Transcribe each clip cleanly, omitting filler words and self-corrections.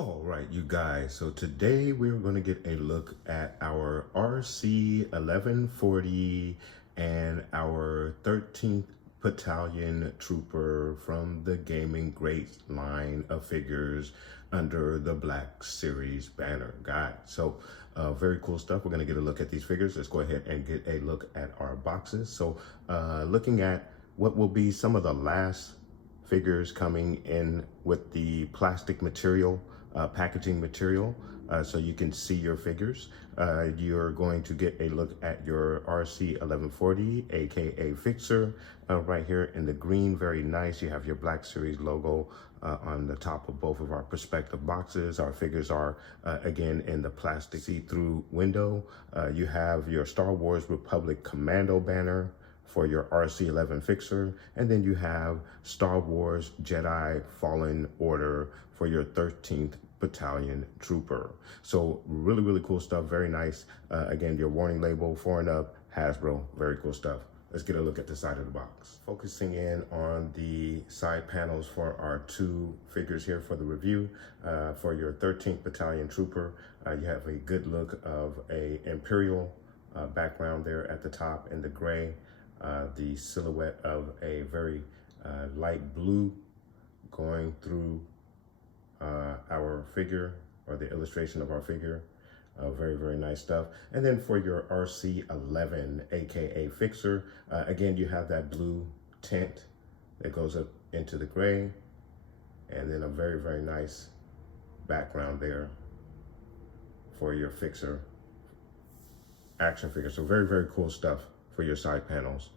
All right, you guys. So today we're going to get a look at our RC 1140 and our 13th Battalion Trooper from the Gaming Great line of figures under the Black Series banner, guys. So very cool stuff. We're going to get a look at these figures. Let's go ahead and get a look at our boxes. So looking at what will be some of the last figures coming in with the plastic material, packaging material, so you can see your figures. You're going to get a look at your RC 1140, aka Fixer, right here in the green, very nice. You have your Black Series logo on the top of both of our perspective boxes. Our figures are, again, in the plastic see-through window. You have your Star Wars Republic Commando banner for your RC-11 Fixer, and then you have Star Wars Jedi Fallen Order for your 13th Battalion Trooper. So really, really cool stuff, very nice. Again, your warning label, 4 and up, Hasbro, very cool stuff. Let's get a look at the side of the box. Focusing in on the side panels for our 2 figures here for the review. For your 13th Battalion Trooper, you have a good look of a Imperial background there at the top in the gray. The silhouette of a very light blue going through our figure, or the illustration of our figure. Very, very nice stuff. And then for your RC-11, aka Fixer, again, you have that blue tint that goes up into the gray, and then a very, very nice background there for your Fixer action figure. So very, very cool stuff for your side panels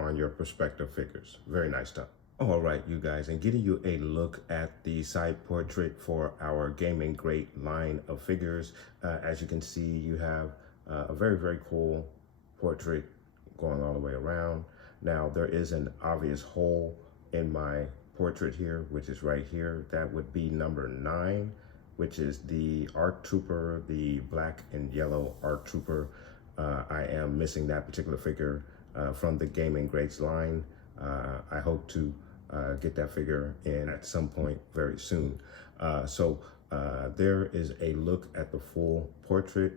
on your perspective figures. Very nice stuff. All right, you guys, and getting you a look at the side portrait for our Gaming Great line of figures. As you can see, you have a very, very cool portrait going all the way around. Now, there is an obvious hole in my portrait here, which is right here. That would be number 9, which is the ARC Trooper, the black and yellow ARC Trooper. I am missing that particular figure from the Gaming Greats line. I hope to get that figure in at some point very soon. So there is a look at the full portrait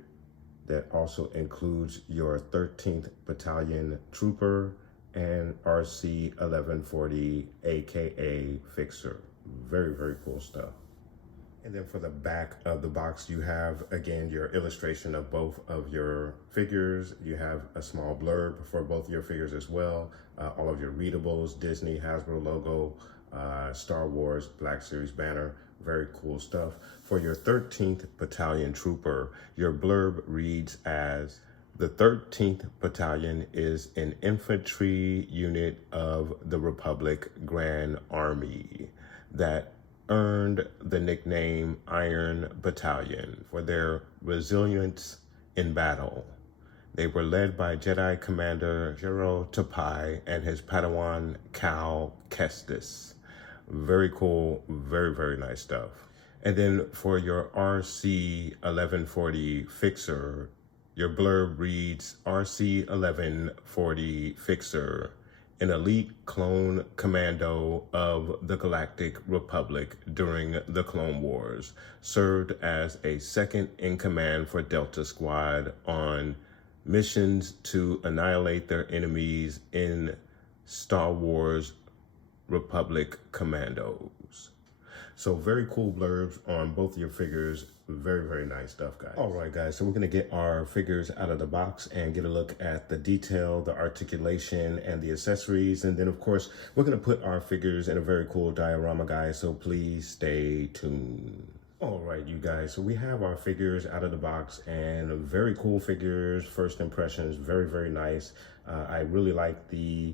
that also includes your 13th Battalion Trooper and RC 1140, aka Fixer. Very, very cool stuff. And then for the back of the box, you have, again, your illustration of both of your figures. You have a small blurb for both of your figures as well. All of your readables, Disney, Hasbro logo, Star Wars, Black Series banner. Very cool stuff. For your 13th Battalion Trooper, your blurb reads as, the 13th Battalion is an infantry unit of the Republic Grand Army that earned the nickname Iron Battalion for their resilience in battle. They were led by Jedi Commander Jero Tapai and his Padawan Cal Kestis. Very cool, very, very nice stuff. And then for your RC 1140 Fixer, your blurb reads, RC 1140 Fixer, an elite clone commando of the Galactic Republic during the Clone Wars, served as a second in command for Delta Squad on missions to annihilate their enemies in Star Wars Republic Commandos. So very cool blurbs on both of your figures. Very, very nice stuff, guys. All right, guys, so we're gonna get our figures out of the box and get a look at the detail, the articulation, and the accessories. And then, of course, we're gonna put our figures in a very cool diorama, guys, so please stay tuned. All right, you guys, so we have our figures out of the box, and very cool figures. First impressions, very, very nice. I really like the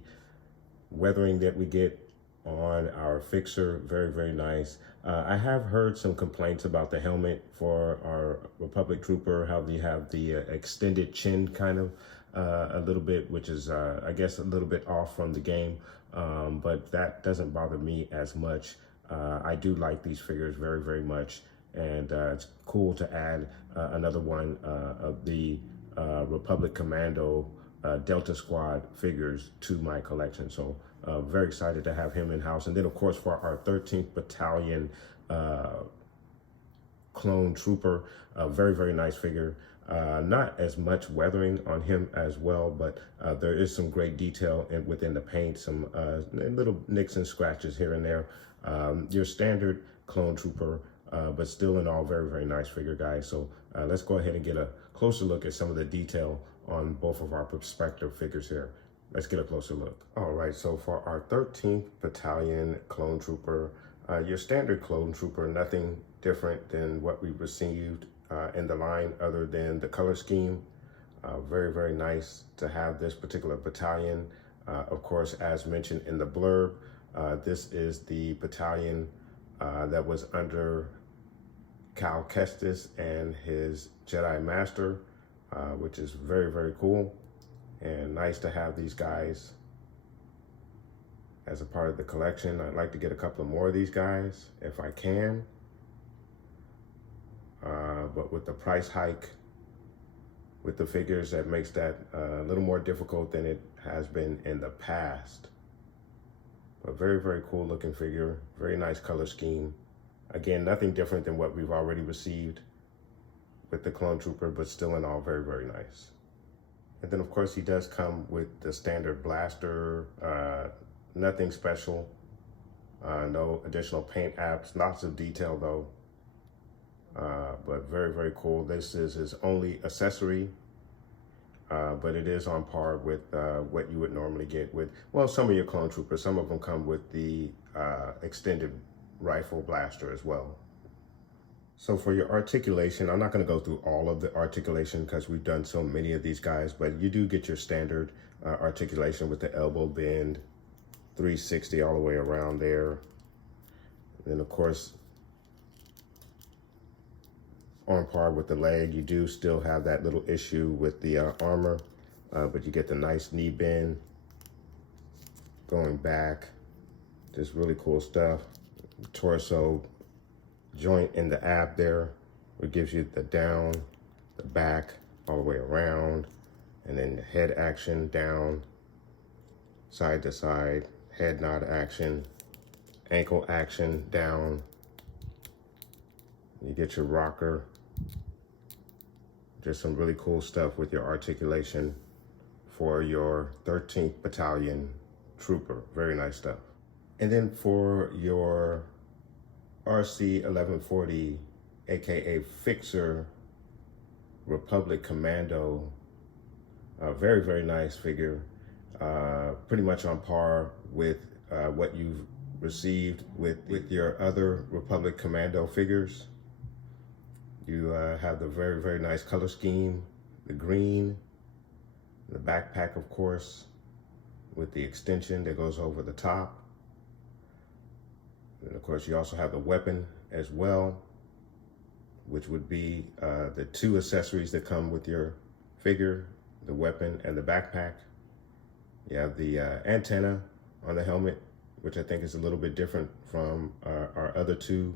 weathering that we get on our fixer. Very, very nice. I have heard some complaints about the helmet for our Republic Trooper, how they have the extended chin kind of a little bit, which is, I guess, a little bit off from the game, but that doesn't bother me as much. I do like these figures very, very much, and it's cool to add another one of the Republic Commando Delta Squad figures to my collection. So very excited to have him in-house. And then, of course, for our 13th Battalion clone trooper, a very, very nice figure. Not as much weathering on him as well, but there is some great detail within the paint, some little nicks and scratches here and there. Your standard clone trooper, but still in all, very, very nice figure, guys. So let's go ahead and get a closer look at some of the detail on both of our perspective figures here. Let's get a closer look. All right, so for our 13th Battalion clone trooper, your standard clone trooper, nothing different than what we received in the line other than the color scheme. Very, very nice to have this particular battalion. Of course, as mentioned in the blurb, this is the battalion that was under Cal Kestis and his Jedi Master, which is very, very cool. And nice to have these guys as a part of the collection. I'd like to get a couple of more of these guys if I can. But with the price hike with the figures, that makes that a little more difficult than it has been in the past. But very, very cool looking figure. Very nice color scheme. Again, nothing different than what we've already received with the clone trooper, but still in all, very, very nice. And then, of course, he does come with the standard blaster, nothing special, no additional paint apps, lots of detail though, but very, very cool. This is his only accessory, but it is on par with what you would normally get with, well, some of your clone troopers. Some of them come with the extended rifle blaster as well. So for your articulation, I'm not going to go through all of the articulation because we've done so many of these guys, but you do get your standard articulation with the elbow bend, 360 all the way around there. And then, of course, on par with the leg, you do still have that little issue with the armor, but you get the nice knee bend going back. Just really cool stuff. Torso joint in the ab there, it gives you the down, the back, all the way around, and then the head action down, side to side, head nod action, ankle action down. You get your rocker. Just some really cool stuff with your articulation for your 13th Battalion trooper. Very nice stuff. And then for your RC 1140, aka Fixer Republic Commando, very, very nice figure. Pretty much on par with what you've received with your other Republic Commando figures. You have the very, very nice color scheme, the green, the backpack, of course, with the extension that goes over the top. And of course, you also have the weapon as well, which would be the two accessories that come with your figure, the weapon and the backpack. You have the antenna on the helmet, which I think is a little bit different from our other two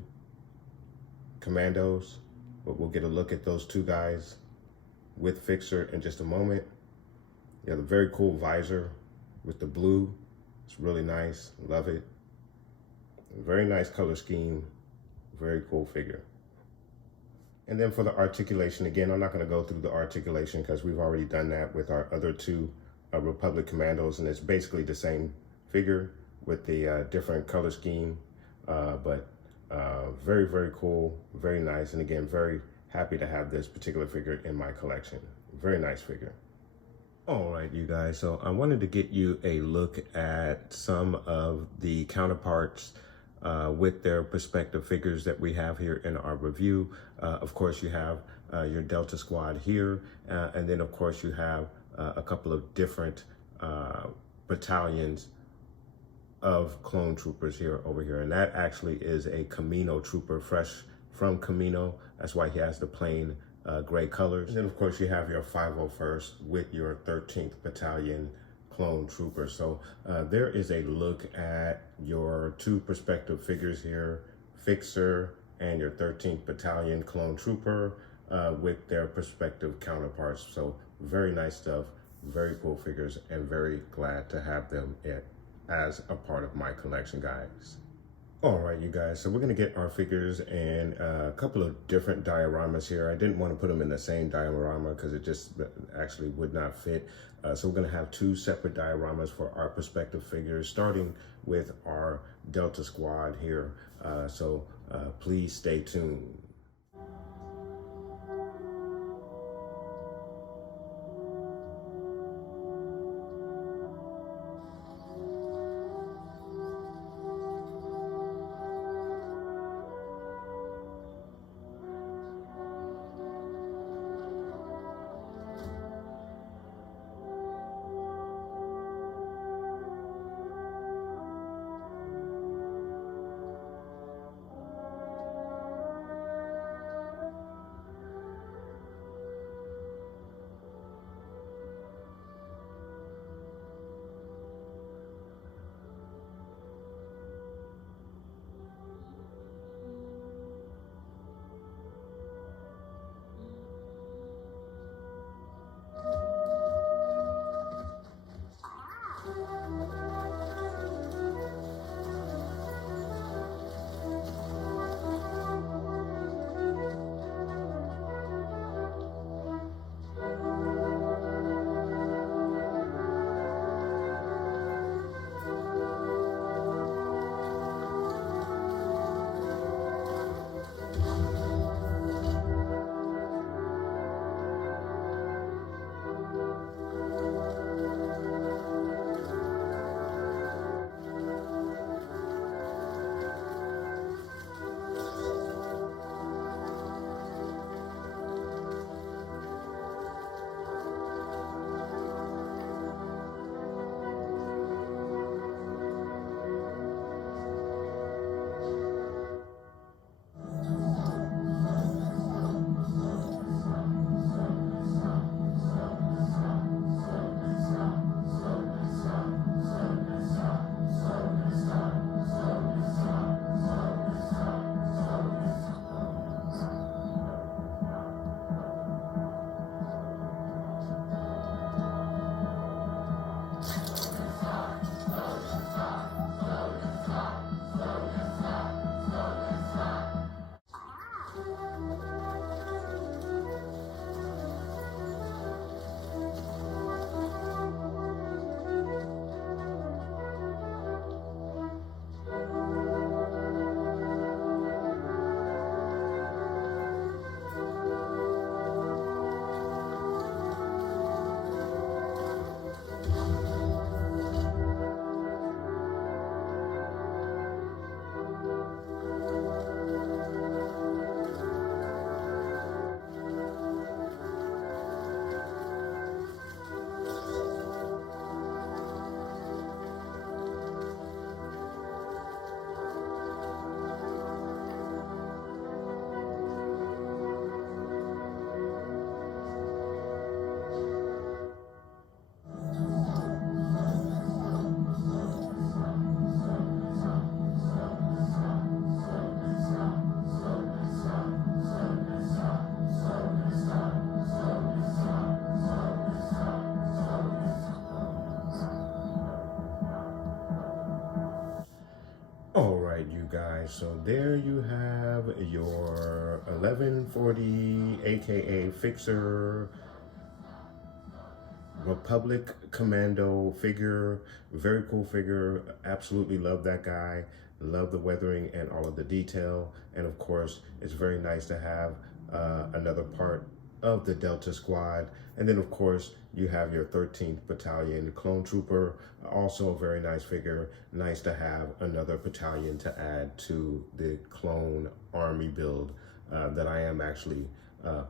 commandos, but we'll get a look at those two guys with Fixer in just a moment. You have a very cool visor with the blue. It's really nice, love it. Very nice color scheme, very cool figure. And then for the articulation, again, I'm not going to go through the articulation because we've already done that with our other two Republic Commandos, and it's basically the same figure with the different color scheme, but very, very cool, very nice, and again, very happy to have this particular figure in my collection. Very nice figure. All right, you guys, so I wanted to get you a look at some of the counterparts with their perspective figures that we have here in our review. Of course, you have your Delta Squad here, and then of course you have a couple of different battalions of clone troopers here over here, and that actually is a Commando trooper, fresh from Commando. That's why he has the plain gray colors. And then of course you have your 501st with your 13th Battalion clone trooper. So there is a look at your two perspective figures here, Fixer and your 13th Battalion clone trooper with their perspective counterparts. So very nice stuff, very cool figures, and very glad to have them as a part of my collection, guys. All right, you guys, so we're gonna get our figures in a couple of different dioramas here. I didn't want to put them in the same diorama because it just actually would not fit. So we're gonna have two separate dioramas for our perspective figures, starting with our Delta Squad here. So please stay tuned. All right, you guys, so there you have your 1140, aka Fixer Republic Commando figure. Very cool figure. Absolutely love that guy. Love the weathering and all of the detail. And of course, it's very nice to have another part of the Delta Squad. And then of course, you have your 13th Battalion Clone Trooper, also a very nice figure. Nice to have another battalion to add to the clone army build that I am actually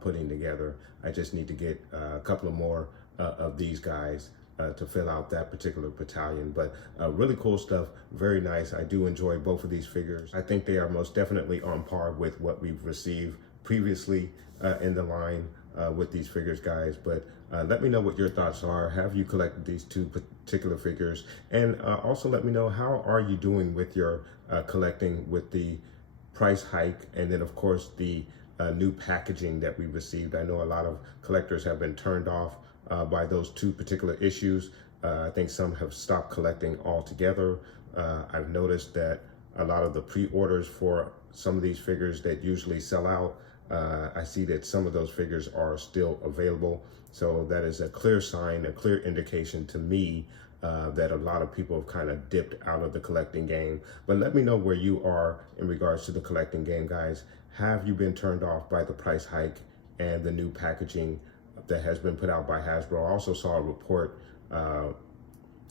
putting together. I just need to get a couple of more of these guys to fill out that particular battalion. But really cool stuff, very nice. I do enjoy both of these figures. I think they are most definitely on par with what we've received previously in the line with these figures, guys. But let me know what your thoughts are. Have you collected these two particular figures? And also let me know, how are you doing with your collecting with the price hike, and then of course the new packaging that we received. I know a lot of collectors have been turned off by those two particular issues. I think some have stopped collecting altogether. I've noticed that a lot of the pre-orders for some of these figures that usually sell out, I see that some of those figures are still available. So that is a clear sign, a clear indication to me that a lot of people have kind of dipped out of the collecting game. But let me know where you are in regards to the collecting game, guys. Have you been turned off by the price hike and the new packaging that has been put out by Hasbro? I also saw a report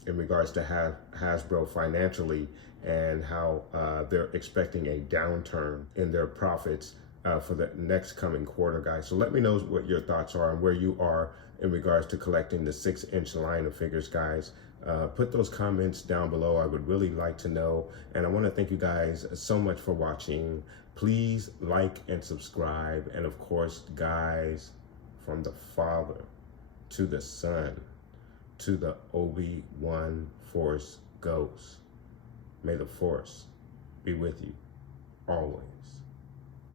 in regards to Hasbro financially, and how they're expecting a downturn in their profits for the next coming quarter, guys. So let me know what your thoughts are and where you are in regards to collecting the 6-inch line of figures, guys. Put those comments down below. I would really like to know. And I want to thank you guys so much for watching. Please like and subscribe. And of course, guys, from the Father to the Son to the Obi-Wan Force Ghost, may the Force be with you always.